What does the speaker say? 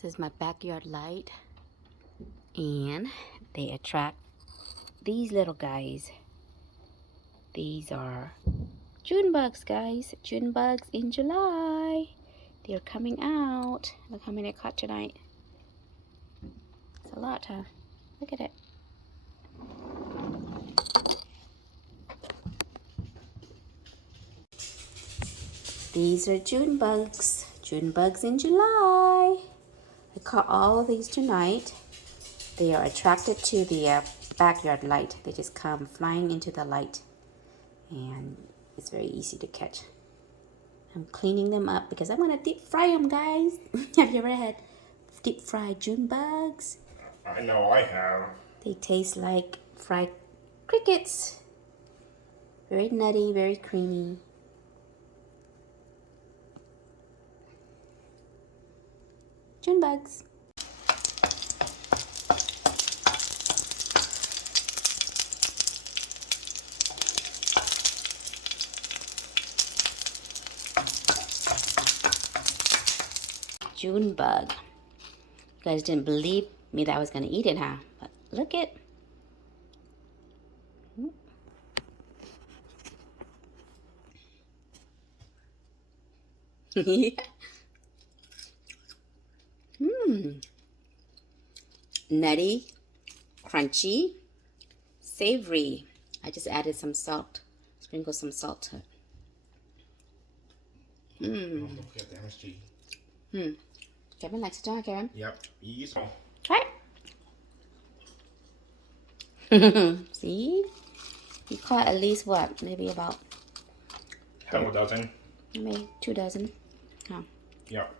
This is my backyard light, and they attract these little guys. These are June bugs, guys. June bugs in July. They're coming out. Look how many I caught tonight. It's a lot, huh? Look at it. These are June bugs. June bugs in July. I caught all of these tonight. They are attracted to the backyard light. They just come flying into the light, and it's very easy to catch. I'm cleaning them up because I'm gonna deep fry them, guys. Have you ever had deep fried June bugs? I know I have. They taste like fried crickets. Very nutty, very creamy. June bugs. June bug. You guys didn't believe me that I was gonna eat it, huh? But look it. Nutty, crunchy, savory. I just added some salt. Sprinkle some salt to it. Don't forget the MSG. Kevin likes it, don't I, Kevin? Yep, easy. Try it. See? You caught at least what? Maybe about Half a dozen. maybe 2 dozen. Huh. Yep.